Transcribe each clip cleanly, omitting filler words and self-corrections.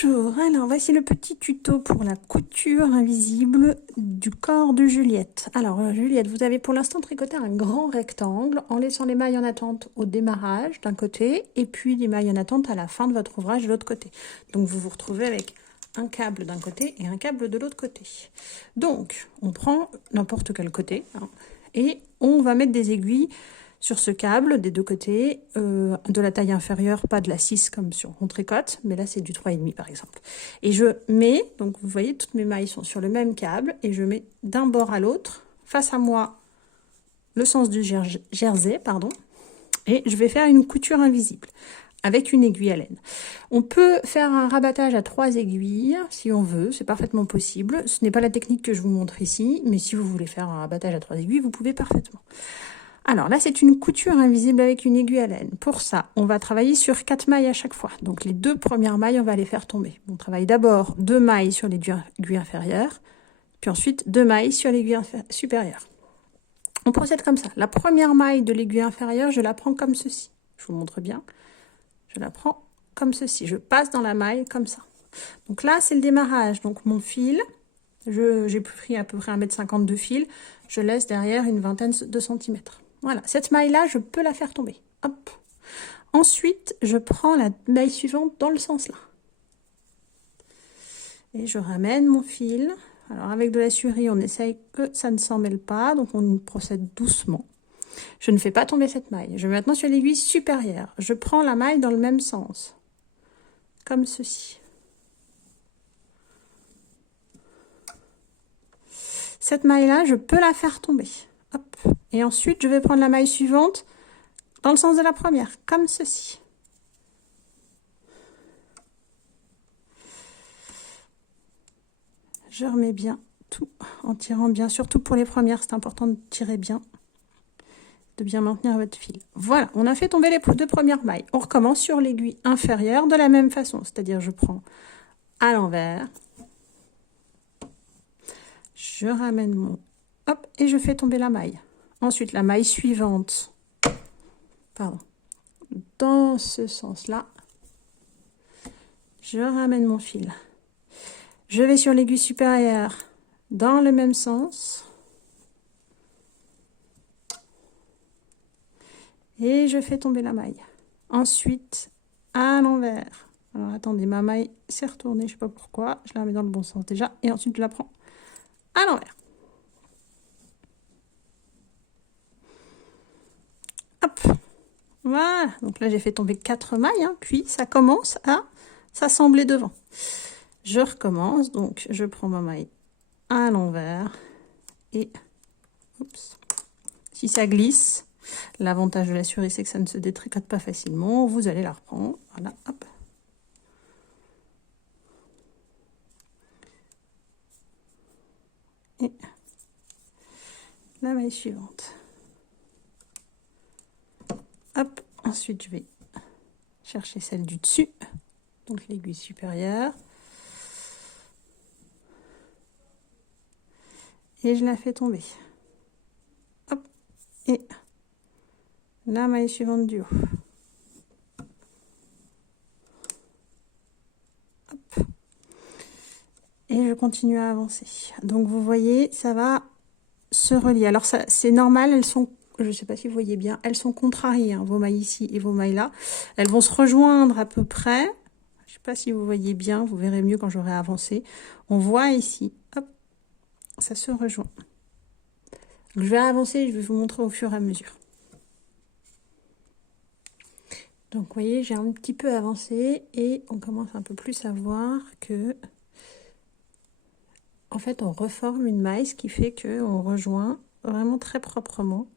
Bonjour, alors voici le petit tuto pour la couture invisible du corps de Juliette. Alors Juliette, vous avez pour l'instant tricoté un grand rectangle en laissant les mailles en attente au démarrage d'un côté et puis les mailles en attente à la fin de votre ouvrage de l'autre côté. Donc vous vous retrouvez avec un câble d'un côté et un câble de l'autre côté. Donc on prend n'importe quel côté et on va mettre des aiguilles sur ce câble des deux côtés, de la taille inférieure, pas de la 6 comme sur on tricote, mais là c'est du 3,5 par exemple. Et je mets, donc vous voyez, toutes mes mailles sont sur le même câble, et je mets d'un bord à l'autre, face à moi, le sens du jersey, pardon, et je vais faire une couture invisible avec une aiguille à laine. On peut faire un rabattage à 3 aiguilles si on veut, c'est parfaitement possible. Ce n'est pas la technique que je vous montre ici, mais si vous voulez faire un rabattage à 3 aiguilles, vous pouvez parfaitement. Alors là, c'est une couture invisible avec une aiguille à laine. Pour ça, on va travailler sur 4 mailles à chaque fois. Donc les 2 premières mailles, on va les faire tomber. On travaille d'abord 2 mailles sur l'aiguille inférieure, puis ensuite 2 mailles sur l'aiguille supérieure. On procède comme ça. La première maille de l'aiguille inférieure, je la prends comme ceci. Je vous montre bien. Je la prends comme ceci. Je passe dans la maille comme ça. Donc là, c'est le démarrage. Donc mon fil, j'ai pris à peu près 1,50 m de fil. Je laisse derrière une vingtaine de centimètres. Voilà, cette maille-là, je peux la faire tomber. Hop. Ensuite, je prends la maille suivante dans le sens là. Et je ramène mon fil. Alors, avec de la surie, on essaye que ça ne s'en mêle pas. Donc, on procède doucement. Je ne fais pas tomber cette maille. Je vais maintenant sur l'aiguille supérieure. Je prends la maille dans le même sens. Comme ceci. Cette maille-là, je peux la faire tomber. Hop. Et ensuite, je vais prendre la maille suivante dans le sens de la première, comme ceci. Je remets bien tout en tirant bien, surtout pour les premières, c'est important de tirer bien, de bien maintenir votre fil. Voilà, on a fait tomber les 2 premières mailles. On recommence sur l'aiguille inférieure de la même façon, c'est-à-dire je prends à l'envers, je ramène mon... Hop, et je fais tomber la maille. Ensuite, la maille suivante, pardon, dans ce sens-là, je ramène mon fil. Je vais sur l'aiguille supérieure dans le même sens. Et je fais tomber la maille. Ensuite, à l'envers. Alors, attendez, ma maille s'est retournée, je ne sais pas pourquoi. Je la mets dans le bon sens déjà. Et ensuite, je la prends à l'envers. Hop. Voilà. Donc là, j'ai fait tomber 4 mailles. Puis, ça commence à s'assembler devant. Je recommence. Donc, je prends ma maille à l'envers. Et, oups, si ça glisse, l'avantage de la surie, c'est que ça ne se détricote pas facilement. Vous allez la reprendre. Voilà, hop. Et la maille suivante. Hop, ensuite je vais chercher celle du dessus, donc l'aiguille supérieure. Et je la fais tomber. Hop, et la maille suivante du haut. Hop. Et je continue à avancer. Donc vous voyez, ça va se relier. Alors ça, c'est normal, elles sont, je ne sais pas si vous voyez bien, elles sont contrariées, vos mailles ici et vos mailles là. Elles vont se rejoindre à peu près. Je ne sais pas si vous voyez bien, vous verrez mieux quand j'aurai avancé. On voit ici, hop, ça se rejoint. Je vais avancer, je vais vous montrer au fur et à mesure. Donc, vous voyez, j'ai un petit peu avancé et on commence un peu plus à voir que, en fait, on reforme une maille, ce qui fait qu'on rejoint vraiment très proprement.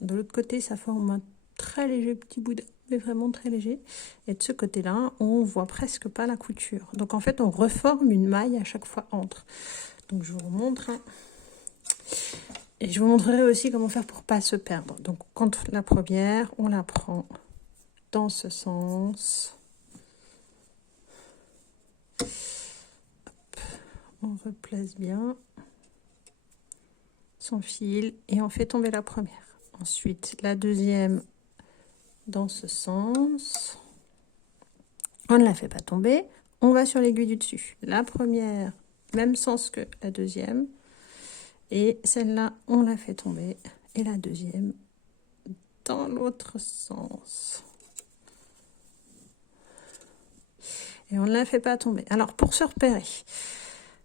De l'autre côté, ça forme un très léger petit boudin, mais vraiment très léger. Et de ce côté-là, on voit presque pas la couture. Donc, en fait, on reforme une maille à chaque fois entre. Donc, je vous remontre. Et je vous montrerai aussi comment faire pour pas se perdre. Donc, quand la première, on la prend dans ce sens. Hop, on replace bien son fil et on fait tomber la première. Ensuite, la deuxième dans ce sens. On ne la fait pas tomber. On va sur l'aiguille du dessus. La première, même sens que la deuxième. Et celle-là, on la fait tomber. Et la deuxième, dans l'autre sens. Et on ne la fait pas tomber. Alors, pour se repérer,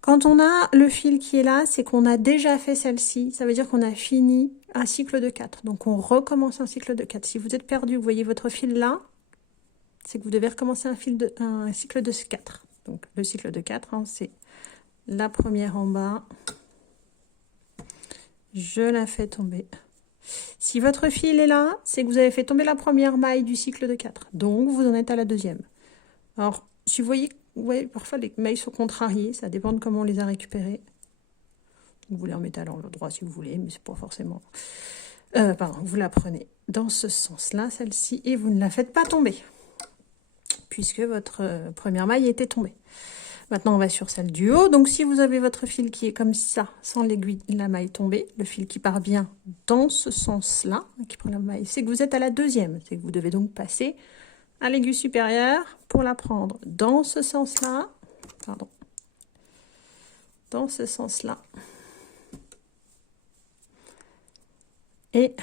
quand on a le fil qui est là, c'est qu'on a déjà fait celle-ci. Ça veut dire qu'on a fini un cycle de 4. Donc, on recommence un cycle de 4. Si vous êtes perdu, vous voyez votre fil là, c'est que vous devez recommencer un cycle de 4. Donc, le cycle de 4, hein, c'est la première en bas. Je la fais tomber. Si votre fil est là, c'est que vous avez fait tomber la première maille du cycle de 4. Donc, vous en êtes à la deuxième. Alors, si vous voyez, parfois les mailles sont contrariées, ça dépend de comment on les a récupérées. Vous les remettez à l'angle droit si vous voulez, mais c'est pas forcément... pardon, vous la prenez dans ce sens-là, celle-ci, et vous ne la faites pas tomber, puisque votre première maille était tombée. Maintenant, on va sur celle du haut. Donc, si vous avez votre fil qui est comme ça, sans l'aiguille, la maille tombée, le fil qui part bien dans ce sens-là, qui prend la maille, c'est que vous êtes à la deuxième. C'est que vous devez donc passer à l'aiguille supérieure pour la prendre dans ce sens-là. Pardon. Dans ce sens-là. Et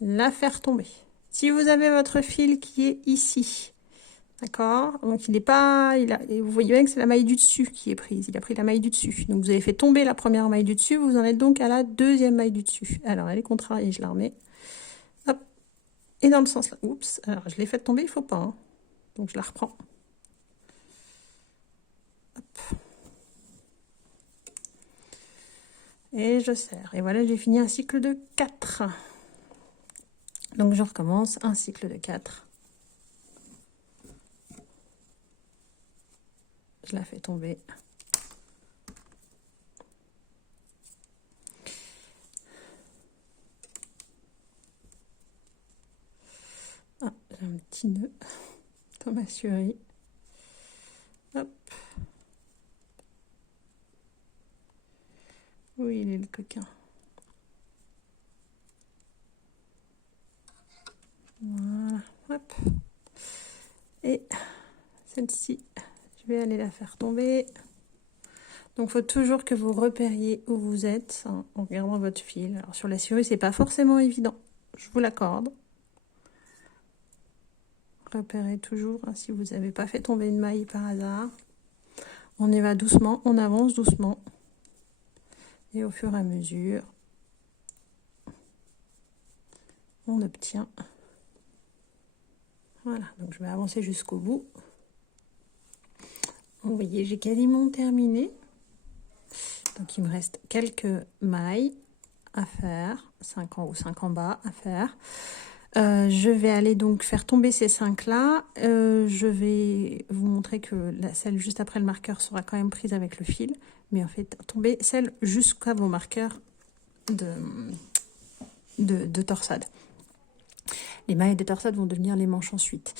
la faire tomber. Si vous avez votre fil qui est ici, d'accord? Donc, il n'est pas... et vous voyez bien que c'est la maille du dessus qui est prise. Il a pris la maille du dessus. Donc, vous avez fait tomber la première maille du dessus. Vous en êtes donc à la deuxième maille du dessus. Alors, elle est contrariée. Je la remets. Hop. Et dans le sens là. Oups. Alors, je l'ai fait tomber. Il ne faut pas. Hein. Donc, je la reprends. Hop. Et je serre. Et voilà, j'ai fini un cycle de 4. Donc, je recommence un cycle de 4. Je la fais tomber. Ah, j'ai un petit nœud dans ma surie. Hop. Où il est le coquin? Voilà. Hop. Et celle-ci, je vais aller la faire tomber. Donc, il faut toujours que vous repériez où vous êtes hein, en regardant votre fil. Alors, sur la surie, c'est pas forcément évident. Je vous l'accorde. Repérez toujours hein, si vous n'avez pas fait tomber une maille par hasard. On y va doucement, on avance doucement. Et au fur et à mesure, on obtient. Voilà, donc je vais avancer jusqu'au bout. Vous voyez, j'ai quasiment terminé. Donc, il me reste quelques mailles à faire, 5 en haut, 5 en bas à faire. Je vais aller donc faire tomber ces 5 là. Je vais vous montrer que celle juste après le marqueur sera quand même prise avec le fil. Mais en fait, tomber celle jusqu'à vos marqueurs de torsade. Les mailles de torsade vont devenir les manches ensuite.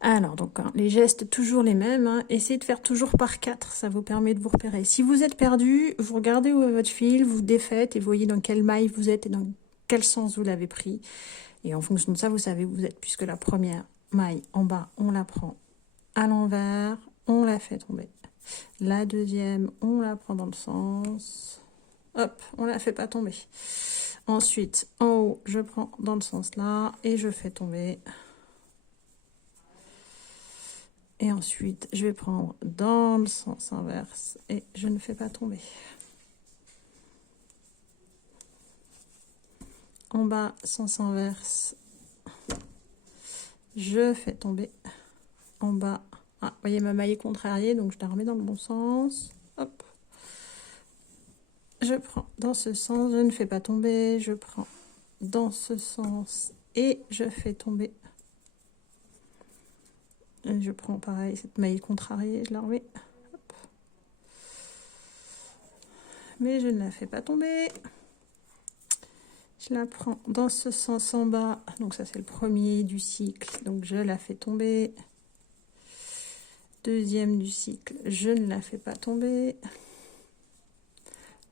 Alors, donc, hein, les gestes, toujours les mêmes. Hein. Essayez de faire toujours par 4. Ça vous permet de vous repérer. Si vous êtes perdu, vous regardez où est votre fil, vous défaites et vous voyez dans quelle maille vous êtes et dans quel sens vous l'avez pris. Et en fonction de ça, vous savez où vous êtes. Puisque la première maille en bas, on la prend à l'envers, on la fait tomber. La deuxième, on la prend dans le sens. Hop, on la fait pas tomber. Ensuite, en haut, je prends dans le sens là et je fais tomber. Et ensuite, je vais prendre dans le sens inverse et je ne fais pas tomber. En bas, sens inverse, je fais tomber. En bas, ah, vous voyez, ma maille est contrariée, donc je la remets dans le bon sens. Hop. Je prends dans ce sens, je ne fais pas tomber, je prends dans ce sens et je fais tomber. Et je prends pareil cette maille contrariée, je la remets. Hop. Mais je ne la fais pas tomber. Je la prends dans ce sens en bas, donc ça c'est le premier du cycle, donc je la fais tomber. Deuxième du cycle, je ne la fais pas tomber.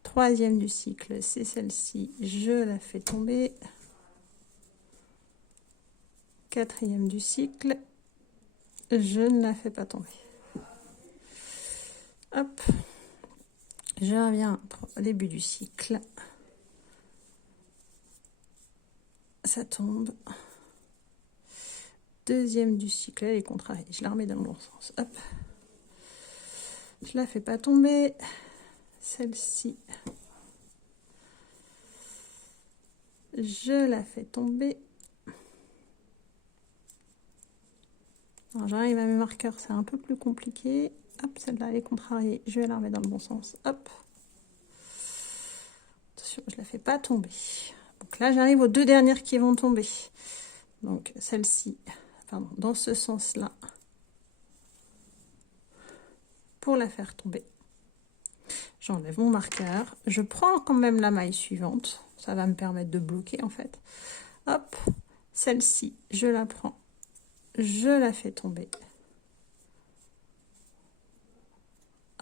Troisième du cycle, c'est celle-ci, je la fais tomber. Quatrième du cycle, je ne la fais pas tomber. Hop, je reviens au début du cycle. Ça tombe. Deuxième du cycle, elle est contrariée. Je la remets dans le bon sens. Hop. Je la fais pas tomber. Celle-ci. Je la fais tomber. J'arrive à mes marqueurs, c'est un peu plus compliqué. Hop, celle-là, elle est contrariée. Je vais la remettre dans le bon sens. Hop. Attention, je la fais pas tomber. Donc là, j'arrive aux deux dernières qui vont tomber. Donc celle-ci, pardon, dans ce sens-là, pour la faire tomber. J'enlève mon marqueur. Je prends quand même la maille suivante. Ça va me permettre de bloquer en fait. Hop, celle-ci, je la prends. Je la fais tomber.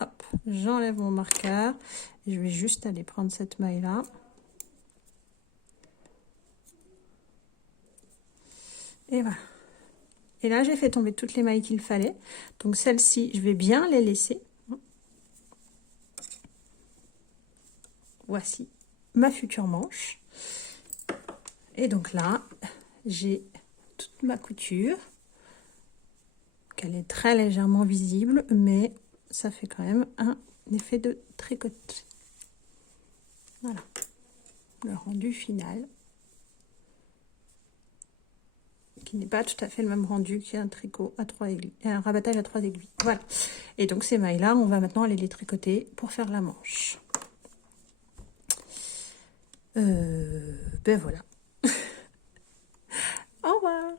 Hop, j'enlève mon marqueur. Et je vais juste aller prendre cette maille-là. Et voilà. Et là, j'ai fait tomber toutes les mailles qu'il fallait. Donc celle-ci, je vais bien les laisser. Voici ma future manche. Et donc là, j'ai toute ma couture. Elle est très légèrement visible, mais ça fait quand même un effet de tricotage. Voilà, le rendu final, qui n'est pas tout à fait le même rendu qu'un tricot à 3 aiguilles, un rabattage à 3 aiguilles. Voilà. Et donc ces mailles-là, on va maintenant aller les tricoter pour faire la manche. Ben voilà. Au revoir.